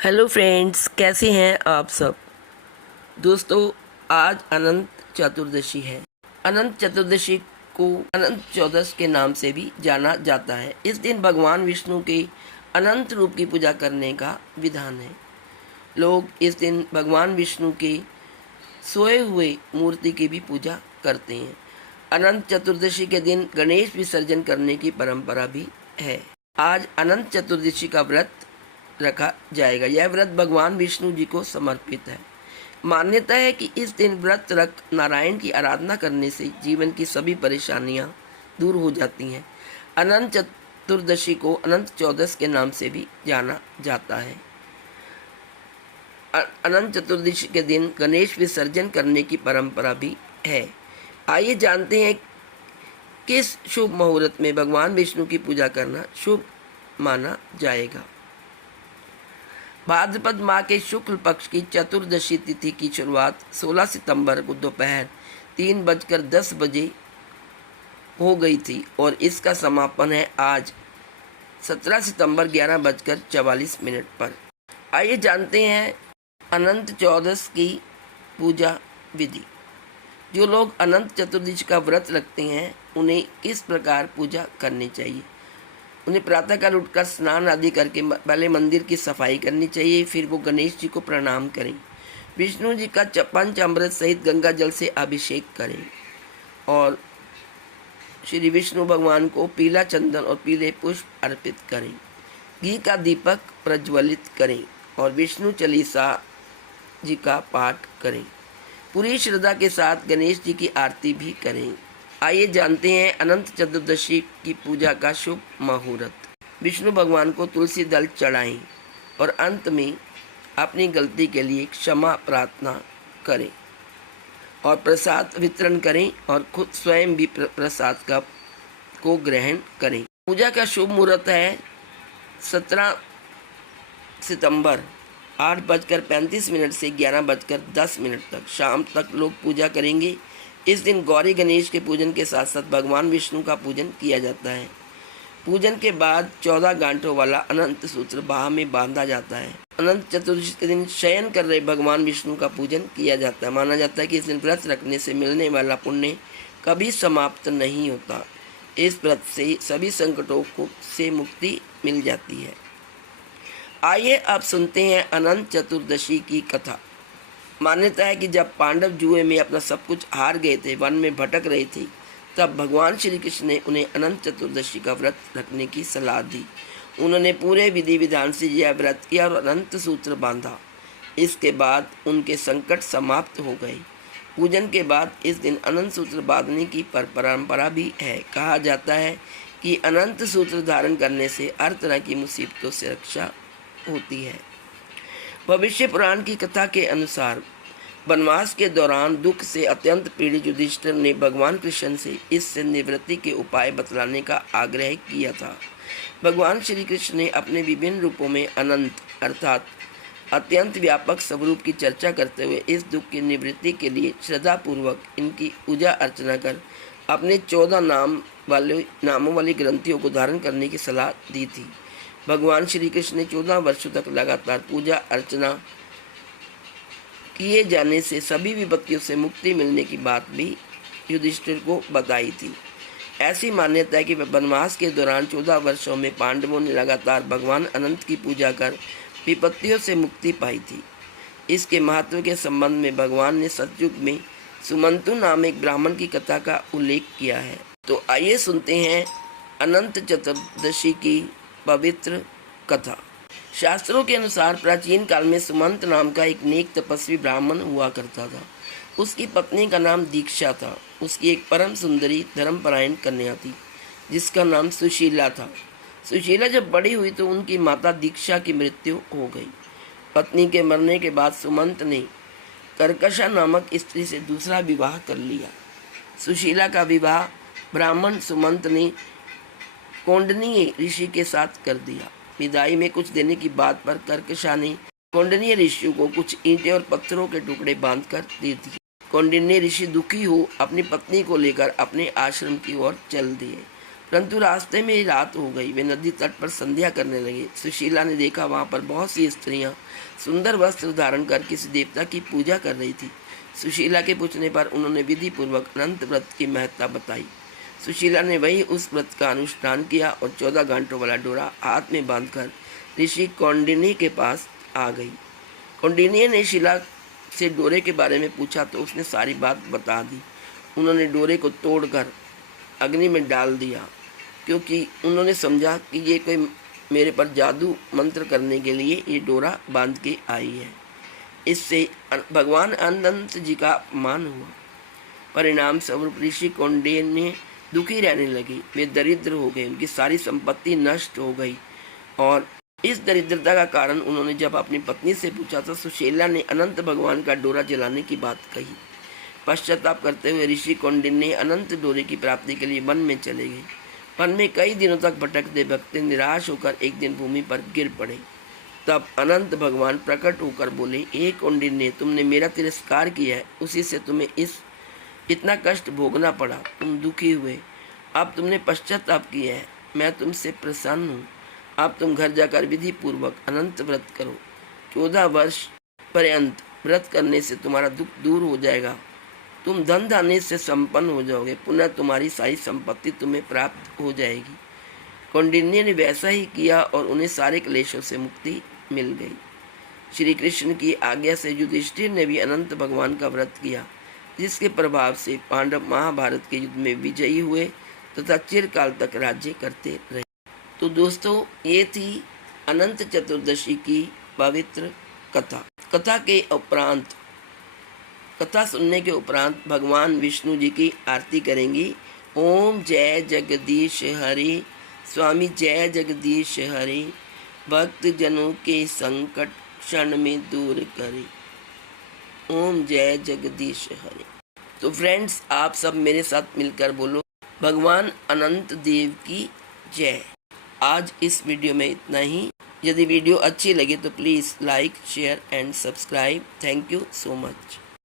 Hello friends, कैसे हैं आप सब। दोस्तों, आज अनंत चतुर्दशी है। अनंत चतुर्दशी को अनंत चौदस के नाम से भी जाना जाता है। इस दिन भगवान विष्णु के अनंत रूप की पूजा करने का विधान है। लोग इस दिन भगवान विष्णु के सोए हुए मूर्ति की भी पूजा करते हैं। अनंत चतुर्दशी के दिन गणेश विसर्जन करने की परंपरा भी है। आज अनंत चतुर्दशी का व्रत रखा जाएगा। यह व्रत भगवान विष्णु जी को समर्पित है। मान्यता है कि इस दिन व्रत रख नारायण की आराधना करने से जीवन की सभी परेशानियां दूर हो जाती हैं। अनंत चतुर्दशी को अनंत चौदस के नाम से भी जाना जाता है। अनंत चतुर्दशी के दिन गणेश विसर्जन करने की परंपरा भी है। आइए जानते हैं किस शुभ मुहूर्त में भगवान विष्णु की पूजा करना शुभ माना जाएगा। भाद्रपद माह के शुक्ल पक्ष की चतुर्दशी तिथि की शुरुआत 16 सितंबर को दोपहर 3:10 हो गई थी और इसका समापन है आज 17 सितंबर 11:44 पर। आइए जानते हैं अनंत चौदस की पूजा विधि। जो लोग अनंत चतुर्दशी का व्रत रखते हैं उन्हें किस प्रकार पूजा करनी चाहिए। उन्हें प्रातःकाल उठकर स्नान आदि करके पहले मंदिर की सफाई करनी चाहिए। फिर वो गणेश जी को प्रणाम करें। विष्णु जी का पंचामृत सहित गंगा जल से अभिषेक करें और श्री विष्णु भगवान को पीला चंदन और पीले पुष्प अर्पित करें। घी का दीपक प्रज्वलित करें और विष्णु चालीसा जी का पाठ करें। पूरी श्रद्धा के साथ गणेश जी की आरती भी करें। आइए जानते हैं अनंत चतुर्दशी की पूजा का शुभ मुहूर्त। विष्णु भगवान को तुलसी दल चढ़ाएं और अंत में अपनी गलती के लिए क्षमा प्रार्थना करें और प्रसाद वितरण करें और खुद स्वयं भी प्रसाद को ग्रहण करें। पूजा का शुभ मुहूर्त है 17 सितंबर 8:35 से 11:10 तक। शाम तक लोग पूजा करेंगे। इस दिन गौरी गणेश के पूजन के साथ साथ भगवान विष्णु का पूजन किया जाता है। पूजन के बाद 14 गांठों वाला अनंत सूत्र बाह में बांधा जाता है। अनंत चतुर्दशी के दिन शयन कर रहे भगवान विष्णु का पूजन किया जाता है। माना जाता है कि इस दिन व्रत रखने से मिलने वाला पुण्य कभी समाप्त नहीं होता। इस व्रत से सभी संकटों से मुक्ति मिल जाती है। आइए अब सुनते हैं अनंत चतुर्दशी की कथा। मान्यता है कि जब पांडव जुए में अपना सब कुछ हार गए थे, वन में भटक रहे थे, तब भगवान श्री कृष्ण ने उन्हें अनंत चतुर्दशी का व्रत रखने की सलाह दी। उन्होंने पूरे विधि विधान से यह व्रत किया और अनंत सूत्र बांधा। इसके बाद उनके संकट समाप्त हो गए। पूजन के बाद इस दिन अनंत सूत्र बांधने की परंपरा भी है। कहा जाता है कि अनंत सूत्र धारण करने से हर तरह की मुसीबतों से रक्षा होती है। भविष्य पुराण की कथा के अनुसार वनवास के दौरान दुख से अत्यंत पीड़ित युधिष्ठिर ने भगवान कृष्ण से इससे निवृत्ति के उपाय बतलाने का आग्रह किया था। भगवान श्री कृष्ण ने अपने विभिन्न रूपों में अनंत अर्थात अत्यंत व्यापक स्वरूप की चर्चा करते हुए इस दुख की निवृत्ति के लिए श्रद्धापूर्वक इनकी पूजा अर्चना कर अपने 14 नामों वाली ग्रंथियों को धारण करने की सलाह दी थी। भगवान श्री कृष्ण ने 14 वर्षों तक लगातार पूजा अर्चना किए जाने से सभी विपत्तियों से मुक्ति मिलने की बात भी युधिष्ठिर को बताई थी। ऐसी मान्यता है कि वनवास के दौरान 14 वर्षों में पांडवों ने लगातार भगवान अनंत की पूजा कर विपत्तियों से मुक्ति पाई थी। इसके महत्व के संबंध में भगवान ने सतयुग में सुमंतु नाम एक ब्राह्मण की कथा का उल्लेख किया है। तो आइए सुनते हैं अनंत चतुर्दशी की पवित्र कथा। शास्त्रों के अनुसार प्राचीन काल में सुमंत नाम का एक नेक तपस्वी ब्राह्मण हुआ करता था। उसकी पत्नी का नाम दीक्षा था। उसकी एक परम सुंदरी धर्मपरायण कन्या थी जिसका नाम सुशीला था। सुशीला जब बड़ी हुई तो उनकी माता दीक्षा की मृत्यु हो गई। पत्नी के मरने के बाद सुमंत ने कर्कशा नामक स्त्री से दूसरा विवाह कर लिया। सुशीला का विवाह ब्राह्मण सुमंत ने कौंडनीय ऋषि के साथ कर दिया। विदाई में कुछ देने की बात पर कर्कशा ने कौंडनीय ऋषि को कुछ ईंटें और पत्थरों के टुकड़े बांधकर दे दिए। कौंडिन्य ऋषि दुखी हो अपनी पत्नी को लेकर अपने आश्रम की ओर चल दिए। परंतु रास्ते में रात हो गई। वे नदी तट पर संध्या करने लगे। सुशीला ने देखा वहाँ पर बहुत सी स्त्रियाँ सुंदर वस्त्र धारण कर किसी देवता की पूजा कर रही थी। सुशीला के पूछने पर उन्होंने विधि पूर्वक अनंत व्रत की महत्ता बताई। सुशीला ने वही उस व्रत का अनुष्ठान किया और 14 घंटों वाला डोरा हाथ में बांधकर ऋषि कौंडिनी के पास आ गई। कौंडिन्य ने शिला से डोरे के बारे में पूछा तो उसने सारी बात बता दी। उन्होंने डोरे को तोड़कर अग्नि में डाल दिया, क्योंकि उन्होंने समझा कि ये कोई मेरे पर जादू मंत्र करने के लिए ये डोरा बांध के आई है। इससे भगवान अनंत जी का अपमान हुआ। परिणाम स्वरूप ऋषि कौंडिन्य दुखी रहने लगी। वे दरिद्र हो गए, उनकी सारी संपत्ति नष्ट हो गई और इस दरिद्रता का कारण उन्होंने जब अपनी पत्नी से पूछा तो सुशीला ने अनंत भगवान का डोरा जलाने की बात कही। पश्चाताप करते हुए ऋषि कौंडिन्य अनंत डोरे की प्राप्ति के लिए वन में चले गए। वन में कई दिनों तक भटकते भटकते निराश होकर एक दिन भूमि पर गिर पड़े। तब अनंत भगवान प्रकट होकर बोले, हे कौंडिन्य, तुमने मेरा तिरस्कार किया है, उसी से तुम्हें इतना कष्ट भोगना पड़ा। तुम दुखी हुए, अब तुमने पश्चाताप किया है, मैं तुमसे प्रसन्न हूँ। अब तुम घर जाकर विधि पूर्वक अनंत व्रत करो। 14 वर्ष पर्यंत व्रत करने से तुम्हारा दुख दूर हो जाएगा। तुम धन धान्य से संपन्न हो जाओगे। पुनः तुम्हारी सारी संपत्ति तुम्हें प्राप्त हो जाएगी। कौंडिन्य ने वैसा ही किया और उन्हें सारे क्लेशों से मुक्ति मिल गई। श्री कृष्ण की आज्ञा से युधिष्ठिर ने भी अनंत भगवान का व्रत किया, जिसके प्रभाव से पांडव महाभारत के युद्ध में विजयी हुए तथा चिरकाल तक राज्य करते रहे। तो दोस्तों, ये थी अनंत चतुर्दशी की पवित्र कथा। कथा सुनने के उपरांत भगवान विष्णु जी की आरती करेंगी। ओम जय जगदीश हरि, स्वामी जय जगदीश हरि, भक्त जनों के संकट क्षण में दूर करे। ओम जय जगदीश हरि। तो फ्रेंड्स, आप सब मेरे साथ मिलकर बोलो, भगवान अनंत देव की जय। आज इस वीडियो में इतना ही। यदि वीडियो अच्छी लगे तो please like, share and subscribe. Thank you so much.